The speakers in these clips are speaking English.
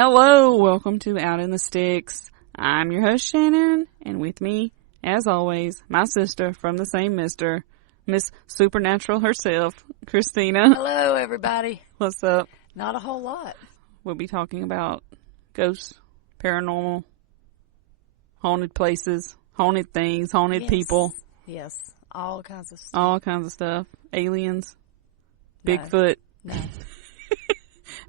Hello, welcome to Out in the Sticks. I'm your host, Shannon, and with me, as always, my sister from the same mister, Miss Supernatural herself, Christina. Hello, everybody. What's up? Not a whole lot. We'll be talking about ghosts, paranormal, haunted places, haunted things, haunted people. Yes, all kinds of stuff. All kinds of stuff. Aliens, Bigfoot. No.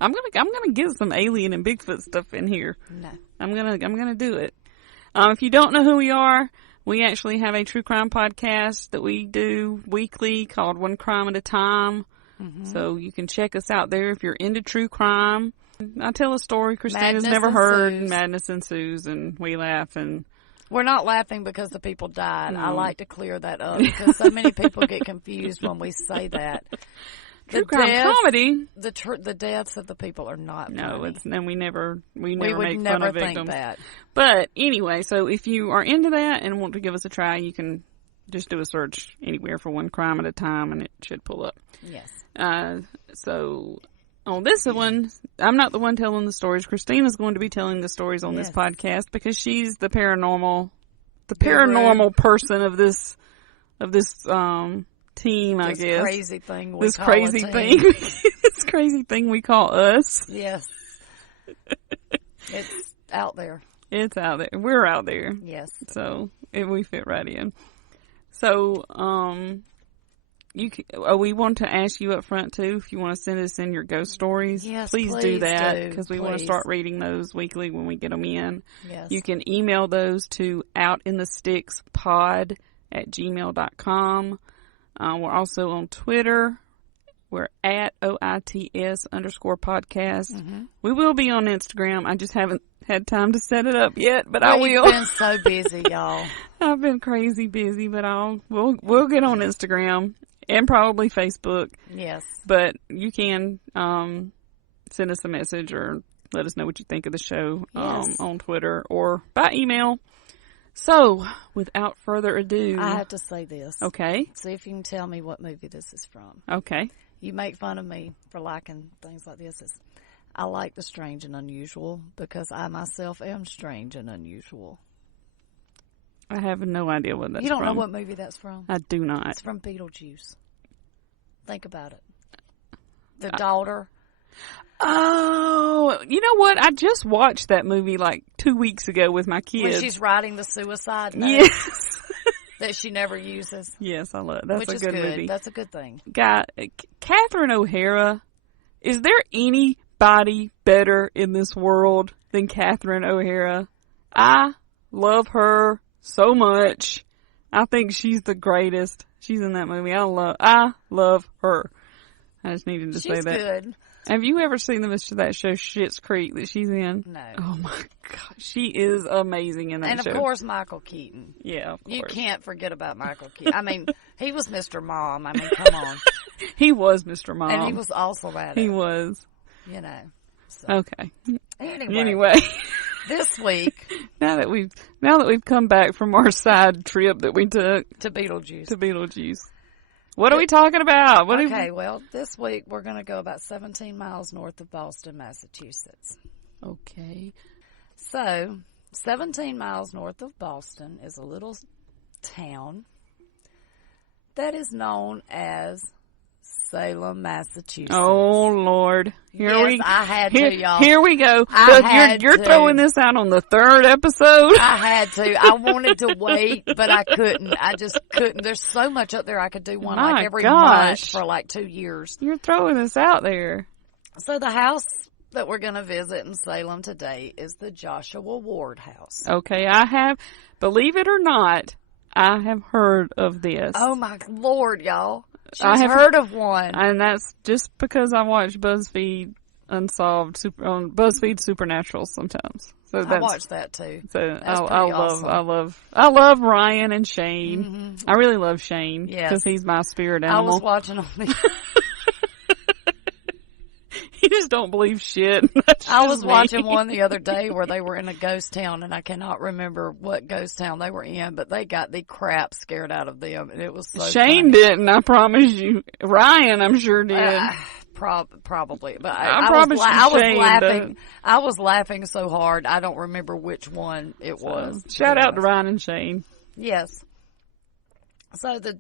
I'm gonna get some alien and Bigfoot stuff in here. No. I'm gonna do it. If you don't know who we are, we actually have a true crime podcast that we do weekly called One Crime at a Time. Mm-hmm. So you can check us out there if you're into true crime. I tell a story Christina's never heard, and madness ensues, and we laugh. And we're not laughing because the people died. I like to clear that up because so many people get confused when we say that. True crime comedy. The deaths of the people are not funny. No, and we never would make never fun of think victims. that. But anyway, so if you are into that and want to give us a try, you can just do a search anywhere for One Crime at a Time, and it should pull up. Yes. So on this one, I'm not the one telling the stories. Christina's going to be telling the stories on this podcast because she's the paranormal person of this team, I guess. Crazy thing this crazy thing we call us. Yes. It's out there. It's out there. We're out there. Yes. So we fit right in. So we want to ask you up front too, if you want to send us in your ghost stories. Yes, please do that because we want to start reading those weekly when we get them in. Yes. You can email those to outinthestickspod@gmail.com. We're also on Twitter. We're at OITS_podcast. Mm-hmm. We will be on Instagram. I just haven't had time to set it up yet, but I will. I've been so busy, y'all. I've been crazy busy, but we'll get on Instagram and probably Facebook. Yes. But you can send us a message or let us know what you think of the show on Twitter or by email. So, without further ado... I have to say this. Okay. See if you can tell me what movie this is from. Okay. You make fun of me for liking things like this. I like the strange and unusual because I myself am strange and unusual. I have no idea what that's from. You don't know what movie that's from? I do not. It's from Beetlejuice. Think about it. The daughter... Oh, you know what? I just watched that movie like 2 weeks ago with my kids. When she's writing the suicide note. Yes. That she never uses. Yes, I love that's Which a good is good movie. That's a good thing. Catherine O'Hara. Is there anybody better in this world than Catherine O'Hara? I love her so much. I think she's the greatest. She's in that movie. I love her. I just needed to say that. She's good. Have you ever seen that show Schitt's Creek that she's in? No. Oh my God. She is amazing in that show. And of course Michael Keaton. Yeah, of course. You can't forget about Michael Keaton. I mean, he was Mr. Mom. I mean, come on. He was Mr. Mom. And he was also at it. He was. You know. So. Okay. Anyway. This week. Now that we've come back from our side trip that we took. To Beetlejuice. What are we talking about? Well, this week we're going to go about 17 miles north of Boston, Massachusetts. Okay. So, 17 miles north of Boston is a little town that is known as Salem, Massachusetts. Oh, Lord. I had to, y'all. Here we go. You're throwing this out on the third episode? I had to. I wanted to wait, but I couldn't. I just couldn't. There's so much up there. I could do one every month for like 2 years. You're throwing this out there. So the house that we're going to visit in Salem today is the Joshua Ward house. Okay, believe it or not, I have heard of this. Oh my Lord, y'all. She's heard of one. And that's just because I watch BuzzFeed on BuzzFeed Supernatural sometimes. So I watch that too. So I love Ryan and Shane. Mm-hmm. I really love Shane because he's my spirit animal. I was watching on the You just don't believe shit. I was watching one the other day where they were in a ghost town, and I cannot remember what ghost town they were in, but they got the crap scared out of them, and it was so Shane funny. didn't, I promise you. Ryan, I'm sure did. Probably, but I I promise was, you I was Shane laughing. I was laughing so hard, I don't remember which one it was. Shout out to Ryan and Shane. Yes. So the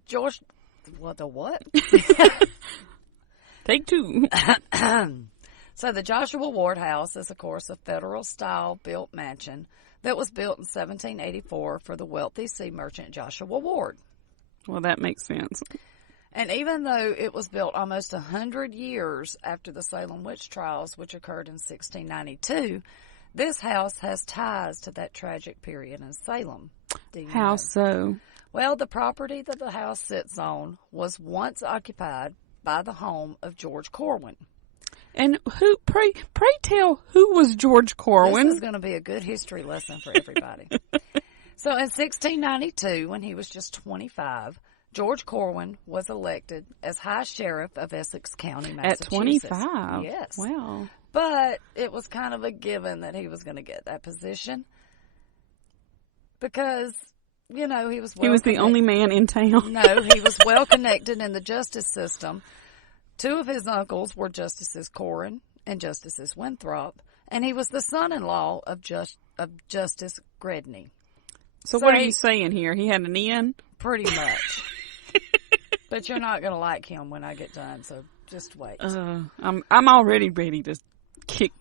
what? Take two. So the Joshua Ward House is, of course, a federal-style built mansion that was built in 1784 for the wealthy sea merchant Joshua Ward. Well, that makes sense. And even though it was built almost 100 years after the Salem witch trials, which occurred in 1692, this house has ties to that tragic period in Salem. How so? Well, the property that the house sits on was once occupied by the home of George Corwin. And pray tell, who was George Corwin? This is going to be a good history lesson for everybody. So in 1692, when he was just 25, George Corwin was elected as High Sheriff of Essex County, Massachusetts. At 25? Yes. Wow. But it was kind of a given that he was going to get that position because, you know, he was the only man in town. No, he was well connected in the justice system. Two of his uncles were Justices Corwin and Justices Winthrop, and he was the son-in-law of Justice Gredney. So what are you saying here? He had an in? Pretty much. But you're not going to like him when I get done, so just wait. I'm already ready to kick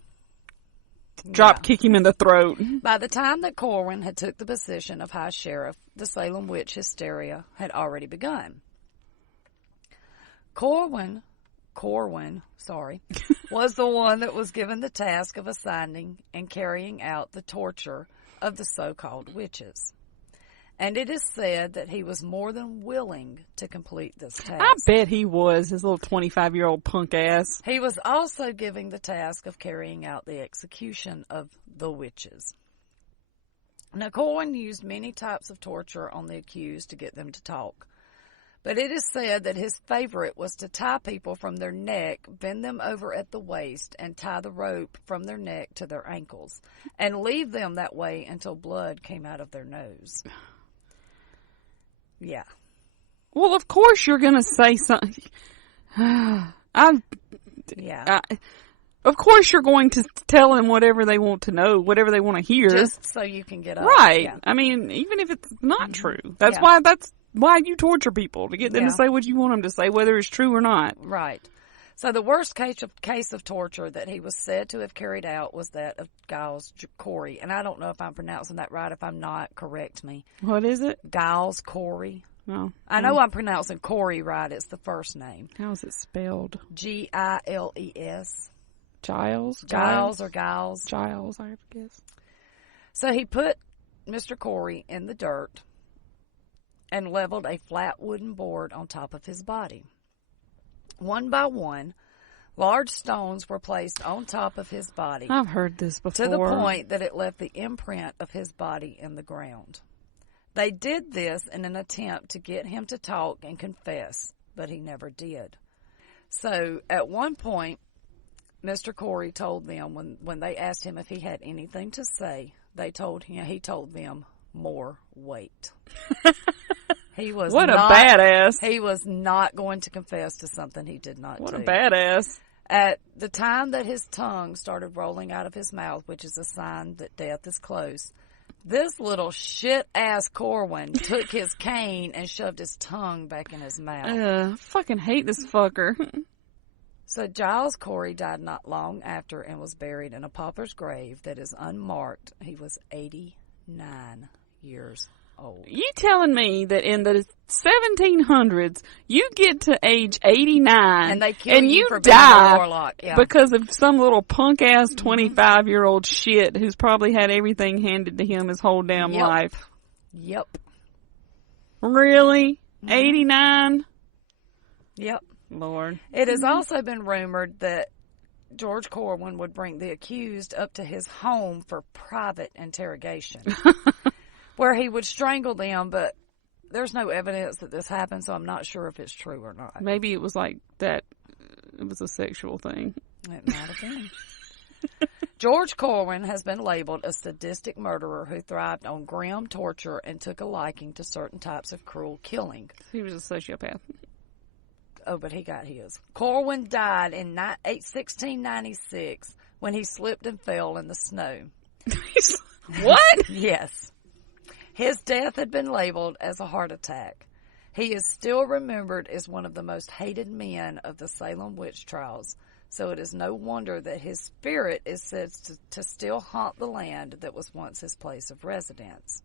him in the throat. By the time that Corwin had took the position of High Sheriff, the Salem witch hysteria had already begun. Corwin, was the one that was given the task of assigning and carrying out the torture of the so-called witches. And it is said that he was more than willing to complete this task. I bet he was, his little 25-year-old punk ass. He was also given the task of carrying out the execution of the witches. Now, Corwin used many types of torture on the accused to get them to talk. But it is said that his favorite was to tie people from their neck, bend them over at the waist, and tie the rope from their neck to their ankles, and leave them that way until blood came out of their nose. Yeah. Well, of course you're going to say something. Of course you're going to tell them whatever they want to know, whatever they want to hear. Just so you can get up. Right. Yeah. I mean, even if it's not true. That's why you torture people, to get them to say what you want them to say, whether it's true or not. Right. So the worst case of torture that he was said to have carried out was that of Giles Corey. And I don't know if I'm pronouncing that right. If I'm not, correct me. What is it? Giles Corey. Oh. I know I'm pronouncing Corey right. It's the first name. How is it spelled? Giles. Giles? Giles or Giles? Giles, I guess. So he put Mr. Corey in the dirt and leveled a flat wooden board on top of his body. One by one, large stones were placed on top of his body. I've heard this before. To the point that it left the imprint of his body in the ground. They did this in an attempt to get him to talk and confess, but he never did. So at one point, Mr. Corey told them, when they asked him if he had anything to say, he told them, more wait. What a badass. He was not going to confess to something he did not do. What a badass. At the time that his tongue started rolling out of his mouth, which is a sign that death is close, this little shit-ass Corwin took his cane and shoved his tongue back in his mouth. I fucking hate this fucker. So Giles Corey died not long after and was buried in a pauper's grave that is unmarked. He was 89 years old. You telling me that in the 1700s you get to age 89 and they kill you for being die a warlock, because of some little punk ass 25-year-old shit who's probably had everything handed to him his whole damn life? Yep. Really? 89? Yep. Lord. It has also been rumored that George Corwin would bring the accused up to his home for private interrogation, where he would strangle them, but there's no evidence that this happened, so I'm not sure if it's true or not. Maybe it was like that. It was a sexual thing. It might have been. George Corwin has been labeled a sadistic murderer who thrived on grim torture and took a liking to certain types of cruel killing. He was a sociopath. but he got his. Corwin died in 1696 when he slipped and fell in the snow. What? Yes. His death had been labeled as a heart attack. He is still remembered as one of the most hated men of the Salem witch trials, so it is no wonder that his spirit is said to still haunt the land that was once his place of residence.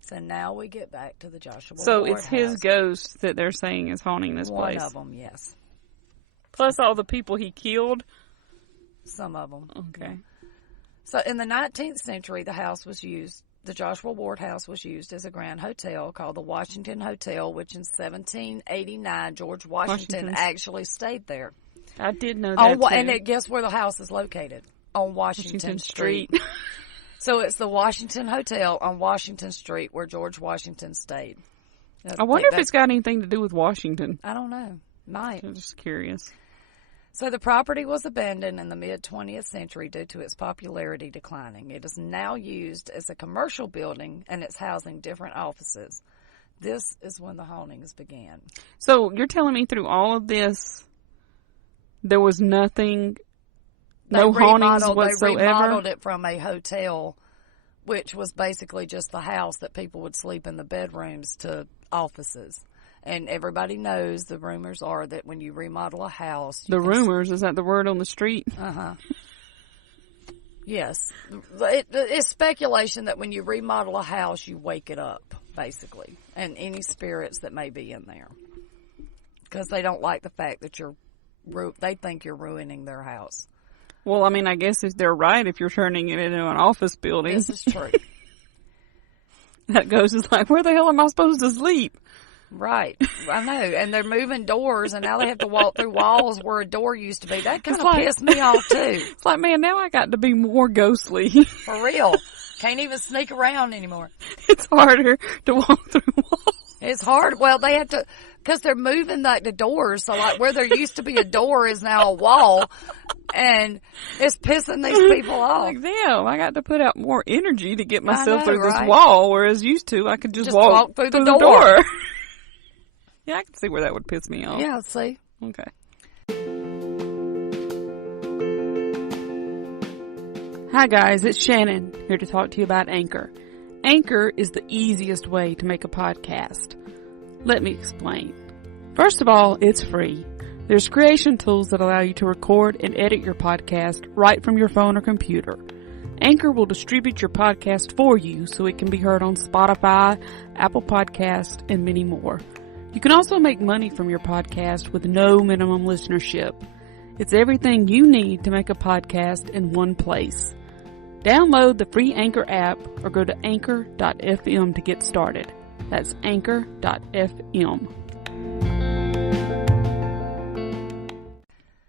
So now we get back to the Joshua So Ward it's his house. ghost that they're saying is haunting this One place. of them, yes. Plus all the people he killed. Some of them. Okay. So in the 19th century, the Joshua Ward house was used as a grand hotel called the Washington Hotel, which in 1789, George Washington actually stayed there. I did know that, too. And guess where the house is located? On Washington Street. So it's the Washington Hotel on Washington Street where George Washington stayed. I wonder if it's got anything to do with Washington. I don't know. Might. I'm just curious. So the property was abandoned in the mid-20th century due to its popularity declining. It is now used as a commercial building, and it's housing different offices. This is when the hauntings began. So you're telling me through all of this, there was nothing, no hauntings whatsoever? They remodeled it from a hotel, which was basically just the house that people would sleep in the bedrooms, to offices. And everybody knows the rumors are that when you remodel a house... Rumors? Is that the word on the street? Uh-huh. Yes. It's speculation that when you remodel a house, you wake it up, basically. And any spirits that may be in there. Because they don't like the fact that they think you're ruining their house. Well, I mean, I guess if they're right, if you're turning it into an office building. This is true. That ghost is like, where the hell am I supposed to sleep? Right. I know. And they're moving doors, and now they have to walk through walls where a door used to be. That kind of pissed me off, too. It's like, man, now I got to be more ghostly. For real. Can't even sneak around anymore. It's harder to walk through walls. It's hard. Well, they have to, because they're moving like the doors. So like where there used to be a door is now a wall, and it's pissing these people off. Like, damn, I got to put out more energy to get myself through right? this wall, whereas used to I could just walk through the door. Yeah, I can see where that would piss me off. Yeah, see? Okay. Hi guys, it's Shannon here to talk to you about Anchor. Anchor is the easiest way to make a podcast. Let me explain. First of all, it's free. There's creation tools that allow you to record and edit your podcast right from your phone or computer. Anchor will distribute your podcast for you so it can be heard on Spotify, Apple Podcasts, and many more. You can also make money from your podcast with no minimum listenership. It's everything you need to make a podcast in one place. Download the free Anchor app or go to anchor.fm to get started. That's anchor.fm.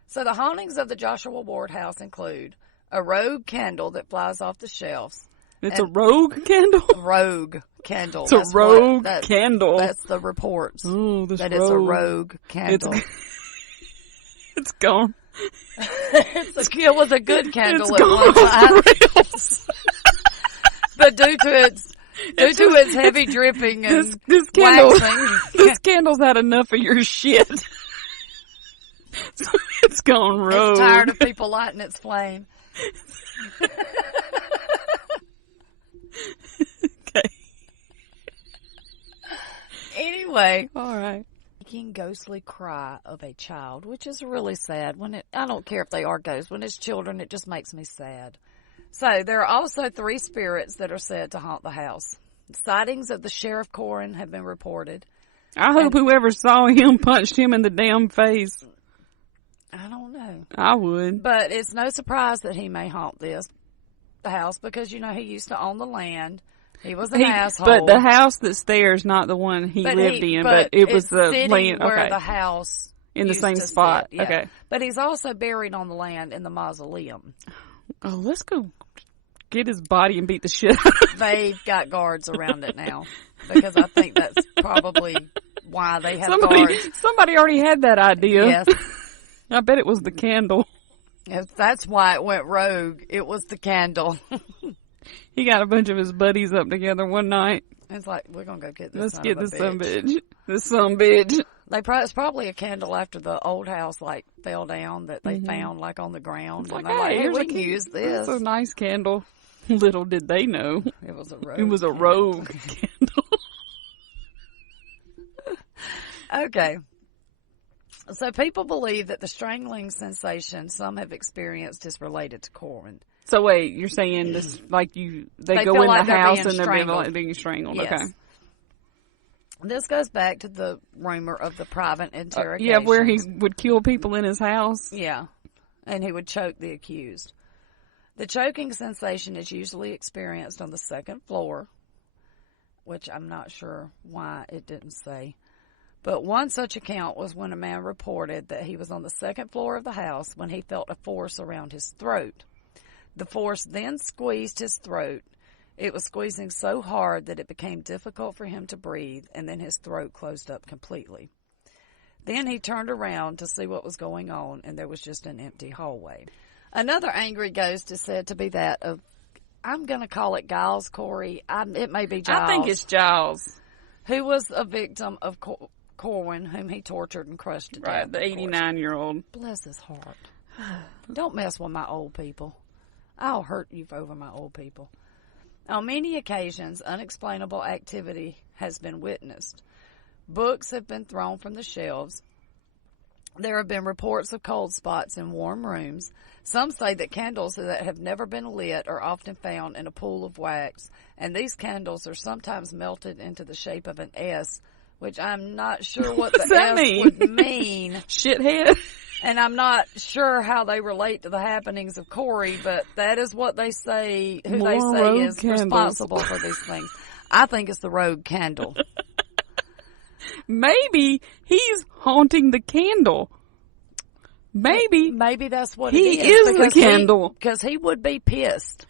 So the hauntings of the Joshua Ward house include a rogue candle that flies off the shelves. It's a rogue candle? Rogue candle. It's a rogue candle. That's the reports. Ooh, it's a rogue candle. It's gone. It was a good candle at one time. But due to its heavy dripping and this candle, waxing, this candle's had enough of your shit. So it's gone rogue. It's tired of people lighting its flame. Okay. Anyway. All right. Ghostly cry of a child, which is really sad. I don't care if they are ghosts. When it's children, it just makes me sad. So there are also 3 spirits that are said to haunt the house. Sightings of the Sheriff Corwin have been reported. I hope whoever saw him punched him in the damn face. I don't know. I would. But it's no surprise that he may haunt the house because, he used to own the land. He was an asshole. But the house that's there is not the one he lived in, but it was the land. Where Okay. the house in the same spot. Sit, yeah. Okay. But he's also buried on the land in the mausoleum. Oh, let's go get his body and beat the shit out of him. They've got guards around it now because I think that's probably why they have guards. Somebody already had that idea. Yes. I bet it was the candle. Yes, that's why it went rogue. It was the candle. He got a bunch of his buddies up together one night. It's like, we're going to go get this Let's son get of a this some bitch. bitch. This some bitch. It's probably a candle after the old house, like, fell down that they found, like, on the ground. It's like, and they're like, hey, here's we a can use It's this. a nice candle. Little did they know. It was a rogue. It was a rogue candle. Okay. So people believe that the strangling sensation some have experienced is related to Corwin. So wait, you're saying this like they go feel in like the they're house being and they're strangled. being strangled. Yes. Okay. This goes back to the rumor of the private interrogation. Yeah, where he would kill people in his house. Yeah, and he would choke the accused. The choking sensation is usually experienced on the second floor, which I'm not sure why it didn't say. But one such account was when a man reported that he was on the second floor of the house when he felt a force around his throat. The force then squeezed his throat. It was squeezing so hard that it became difficult for him to breathe, and then his throat closed up completely. Then he turned around to see what was going on, and there was just an empty hallway. Another angry ghost is said to be that of, I'm going to call it Giles Corey. It may be Giles. I think it's Giles. Who was a victim of Corwin, whom he tortured and crushed to death. Right, the 89-year-old. Bless his heart. Don't mess with my old people. I'll hurt you over my old people. On many occasions, unexplainable activity has been witnessed. Books have been thrown from the shelves. There have been reports of cold spots in warm rooms. Some say that candles that have never been lit are often found in a pool of wax, and these candles are sometimes melted into the shape of an S, which I'm not sure what the S would mean. Shithead. And I'm not sure how they relate to the happenings of Corey, but that is what they say, who they say is responsible for these things. I think it's the rogue candle. Maybe he's haunting the candle. Maybe that's what he it is. The candle. Because he would be pissed.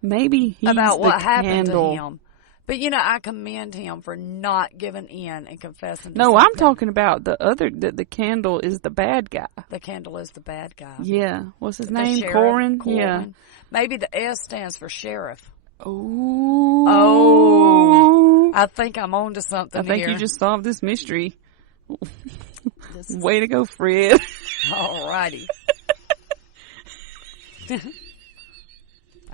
Maybe he's about what happened candle. to him. But, I commend him for not giving in and confessing to No, something. I'm talking about the candle is the bad guy. The candle is the bad guy. Yeah. What's his name? Sheriff, Corwin? Corwin? Yeah. Maybe the S stands for sheriff. Oh. I think I'm on to something I think here. you just solved this mystery. Way to go, Fred. All righty.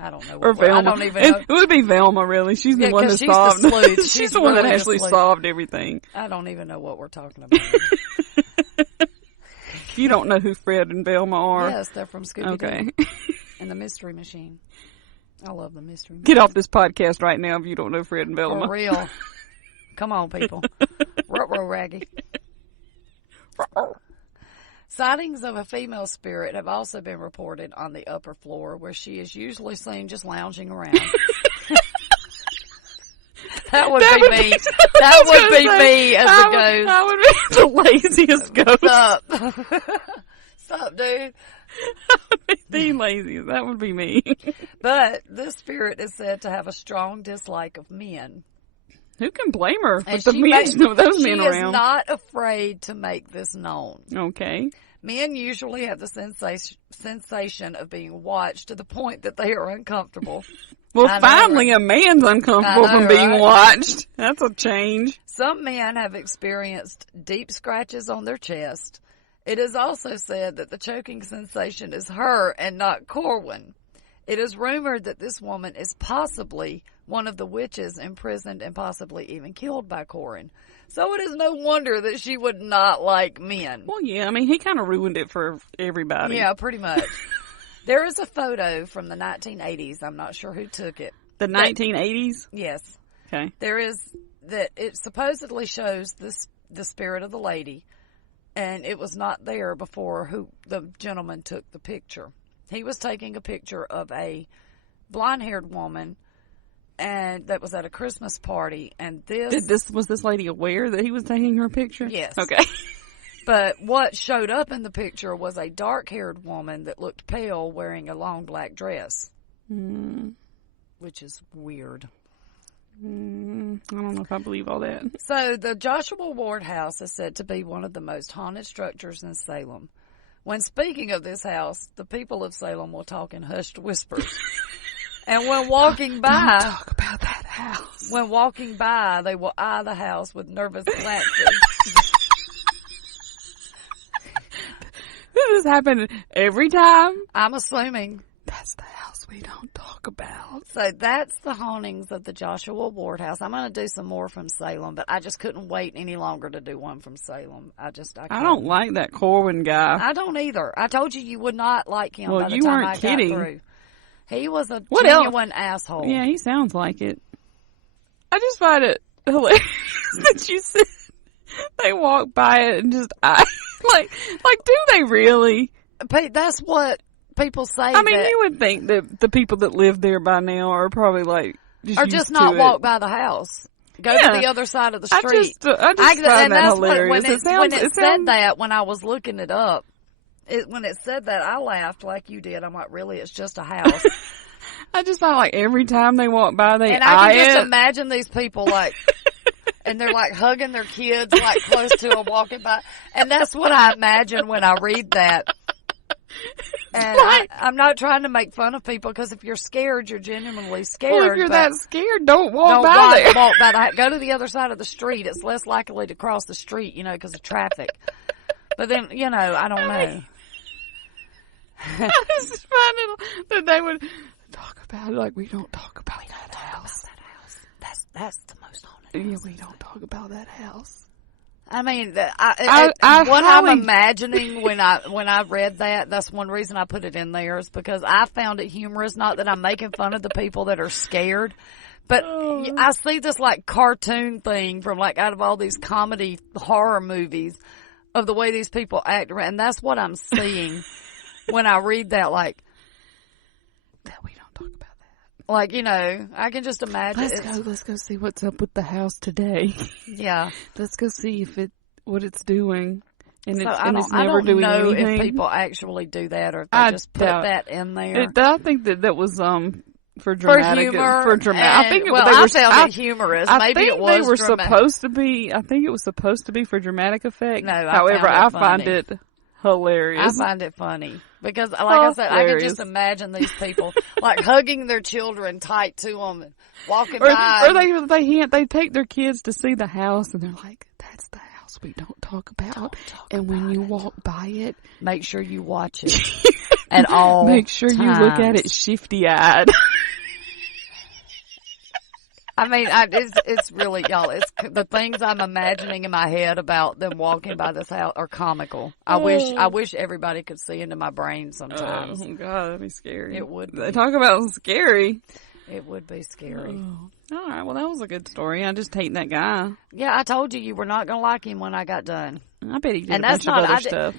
I don't know. Or Velma. I don't even know. It would be Velma, really. She's the one that she's solved. The sleuth. She's the one that really actually solved everything. I don't even know what we're talking about. You don't know who Fred and Velma are? Yes, they're from Scooby-Doo. Okay. And the Mystery Machine. I love the Mystery Machine. Get off this podcast right now if you don't know Fred and Velma. For real. Come on, people. Ruh-roh, Raggy. Sightings of a female spirit have also been reported on the upper floor, where she is usually seen just lounging around. That would be me. That would be me as a ghost. I would be the laziest ghost. Stop. Stop, dude. I would be the laziest. That would be me. But this spirit is said to have a strong dislike of men. Who can blame her And with the mention of those men around? She is not afraid to make this known. Okay. Men usually have the sensation of being watched to the point that they are uncomfortable. Well, Right? a man's uncomfortable from being watched. That's a change. Some men have experienced deep scratches on their chest. It is also said that the choking sensation is her and not Corwin. It is rumored that this woman is possibly one of the witches imprisoned and possibly even killed by Corwin. So it is no wonder that she would not like men. Well, yeah, I mean, he kind of ruined it for everybody. Yeah, pretty much. There is a photo from the 1980s. I'm not sure who took it. The 1980s? Yes. Okay. There is that it supposedly shows the spirit of the lady, and it was not there before the gentleman took the picture. He was taking a picture of a blonde-haired woman, and that was at a Christmas party, and was this lady aware that he was taking her picture? Yes. Okay. But what showed up in the picture was a dark-haired woman that looked pale wearing a long black dress. Which is weird. I don't know if I believe all that. So the Joshua Ward house is said to be one of the most haunted structures in Salem. When speaking of this house, the people of Salem will talk in hushed whispers. And when walking by... Don't talk about that house. When walking by, they will eye the house with nervous glances. This has happened every time. I'm assuming. That's the house we don't talk about. So that's the hauntings of the Joshua Ward house. I'm going to do some more from Salem, but I just couldn't wait any longer to do one from Salem. I don't like that Corwin guy. I don't either. I told you would not like him well, by the you time weren't I kidding. got through. He was a What genuine asshole. Yeah, he sounds like it. I just find it hilarious that you said they walk by it and just like do they really? That's what people say. I mean, you would think that the people that live there by now are probably like just not walk by the house. Go to the other side of the street. I just find that hilarious. When it said that, when I was looking it up, when it said that, I laughed like you did. I'm like, really? It's just a house. I just find like every time they walk by, they and I can just imagine these people like, and they're like hugging their kids like close to them walking by, and that's what I imagine when I read that. And I'm not trying to make fun of people because if you're scared, you're genuinely scared. Well, if you're that scared, don't walk by there. Walk by go to the other side of the street. It's less likely to cross the street, because of traffic. But then, I don't know. I just find it that they would talk about it like we don't talk about that house. That's the most haunted. Yeah, we don't talk about that house. I mean, I'm imagining when I read that, that's one reason I put it in there is because I found it humorous. Not that I'm making fun of the people that are scared, but I see this like cartoon thing from like out of all these comedy horror movies of the way these people act around. And that's what I'm seeing when I read that, like, that we don't talk about that. Like, I can just imagine. Let's go see what's up with the house today. Yeah. Let's go see what it's doing. And so it's never doing anything. I don't know if people actually do that or if they just put that in there. I think that was, for dramatic. For humor. For dramatic. I think I found it humorous. Maybe it was they were dramatic. supposed to be, I think it was supposed to be for dramatic effect. No, however, I find it hilarious. I find it funny. Because, like I said, I can just imagine these people, like, hugging their children tight to them and walking by. Or they take their kids to see the house, and they're like, that's the house we don't talk about. And when you walk by it, make sure you watch it at all Make sure times. you look at it shifty-eyed. I mean, it's really, y'all, it's the things I'm imagining in my head about them walking by this house are comical. I wish everybody could see into my brain sometimes. Oh, God, that'd be scary. It would be. They talk about scary. It would be scary. Oh. All right, well, that was a good story. I just hate that guy. Yeah, I told you were not going to like him when I got done. I bet he did a bunch of other stuff.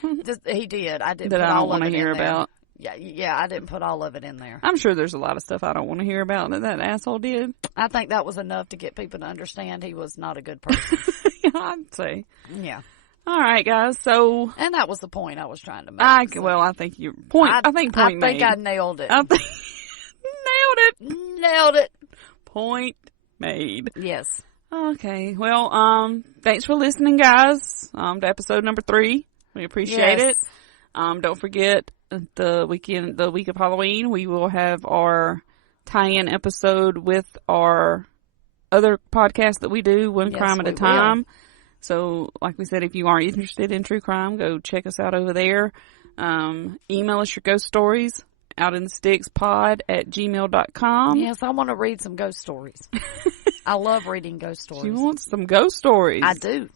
He did. I didn't that put I all don't want of to it hear in there. about. Yeah, I didn't put all of it in there. I'm sure there's a lot of stuff I don't want to hear about that asshole did. I think that was enough to get people to understand he was not a good person. Yeah, I'd say. Yeah. All right, guys. So, and that was the point I was trying to make. I think you point. I think I nailed it. I think Nailed it. Point made. Yes. Okay. Well, thanks for listening, guys. To episode number 3. We appreciate it. Don't forget the week of Halloween, we will have our tie-in episode with our other podcast that we do, One Crime at a Time. Will. So, like we said, if you aren't interested in true crime, go check us out over there. Email us your ghost stories, outinthestickspod@gmail.com. Yes, I want to read some ghost stories. I love reading ghost stories. You want some ghost stories? I do.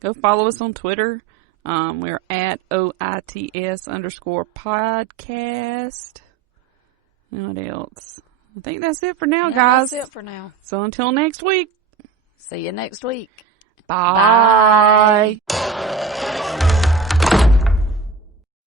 Go follow us on Twitter. We're at OITS_podcast. What else? I think that's it for now, guys. That's it for now. So until next week. See you next week. Bye.